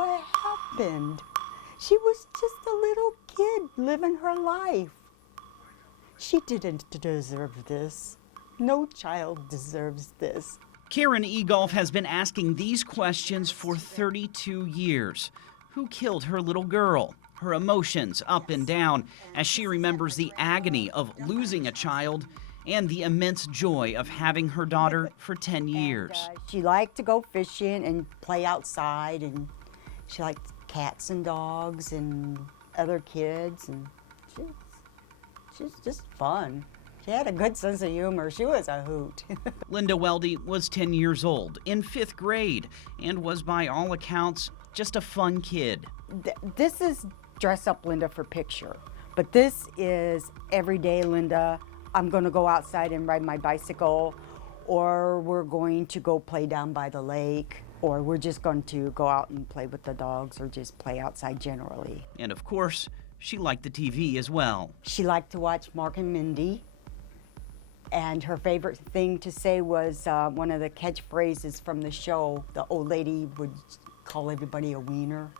what happened. She was just a little kid living her life. She didn't deserve this. No child deserves this. Karen Egolf has been asking these questions for 32 years. Who killed her little girl? Her emotions up and down as she remembers the agony of losing a child and the immense joy of having her daughter for 10 years. She liked to go fishing and play outside, and she liked cats and dogs and other kids, and she's just fun. She had a good sense of humor. She was a hoot. Linda Weldy was 10 years old, in 5th grade, and was by all accounts just a fun kid. This is dress up Linda for picture, but this is everyday Linda. I'm going to go outside and ride my bicycle, or we're going to go play down by the lake, or we're just going to go out and play with the dogs, or just play outside generally. And of course, she liked the TV as well. She liked to watch Mark and Mindy, and her favorite thing to say was one of the catchphrases from the show. The old lady would call everybody a wiener.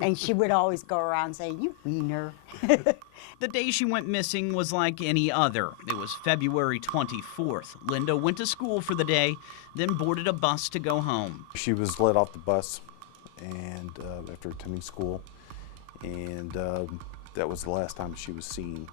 And she would always go around saying, "You wiener." The day she went missing was like any other. It was February 24th. Linda went to school for the day, then boarded a bus to go home. She was let off the bus and after attending school, and that was the last time she was seen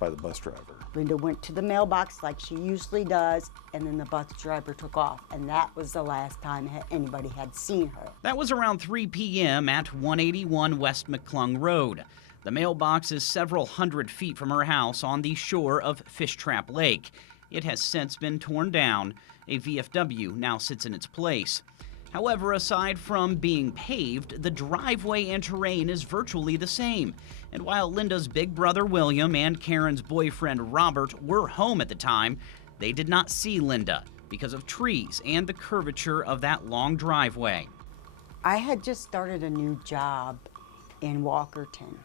by the bus driver. Linda went to the mailbox like she usually does, and then the bus driver took off, and that was the last time anybody had seen her. That was around 3 p.m. at 181 West McClung Road. The mailbox is several hundred feet from her house on the shore of Fish Trap Lake. It has since been torn down. A VFW now sits in its place. However, aside from being paved, the driveway and terrain is virtually the same. And while Linda's big brother William and Karen's boyfriend Robert were home at the time, they did not see Linda because of trees and the curvature of that long driveway. I had just started a new job in Walkerton,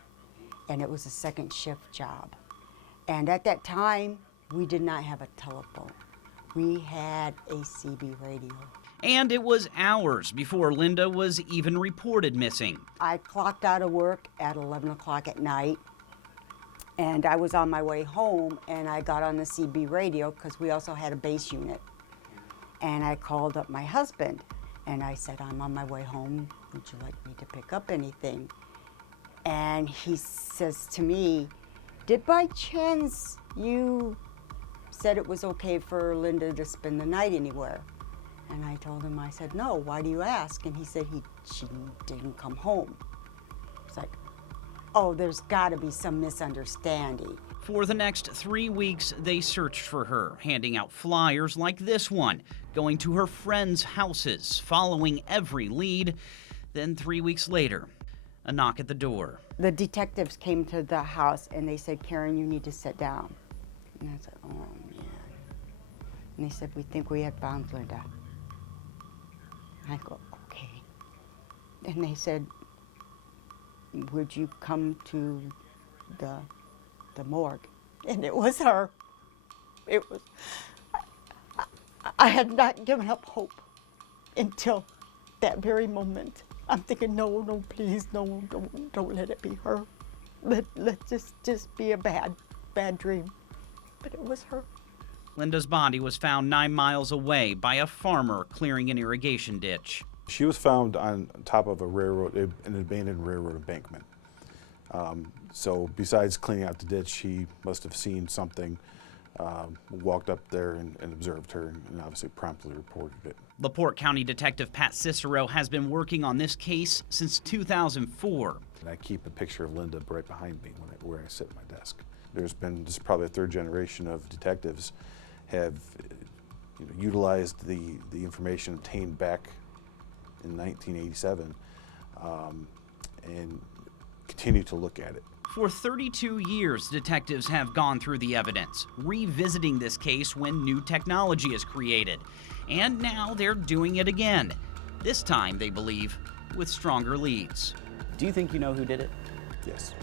and it was a second shift job. And at that time, we did not have a telephone. We had a CB radio. And it was hours before Linda was even reported missing. I clocked out of work at 11 o'clock at night, and I was on my way home, and I got on the CB radio because we also had a base unit. And I called up my husband, and I said, "I'm on my way home. Would you like me to pick up anything?" And he says to me, "Did by chance you said it was okay for Linda to spend the night anywhere?" And I told him, I said, "No, why do you ask?" And he said she didn't come home. It's like, oh, there's got to be some misunderstanding. For the next 3 weeks, they searched for her, handing out flyers like this one, going to her friends' houses, following every lead. Then 3 weeks later, a knock at the door. The detectives came to the house and they said, "Karen, you need to sit down." And I said, "Oh, man." And they said, "We think we had found Linda." I go, "Okay." And they said, "Would you come to the morgue?" And it was her. It was. I had not given up hope until that very moment. I'm thinking, no, please, no, don't let it be her. Let just be a bad dream. But it was her. Linda's body was found 9 miles away by a farmer clearing an irrigation ditch. She was found on top of an abandoned railroad embankment. So besides cleaning out the ditch, she must have seen something, walked up there and observed her, and obviously promptly reported it. LaPorte County Detective Pat Cicero has been working on this case since 2004. And I keep a picture of Linda right behind me where I sit at my desk. This is probably a third generation of detectives have utilized the information obtained back in 1987 and continue to look at it. For 32 years, detectives have gone through the evidence, revisiting this case when new technology is created. And now they're doing it again. This time, they believe, with stronger leads. Do you think you know who did it? Yes.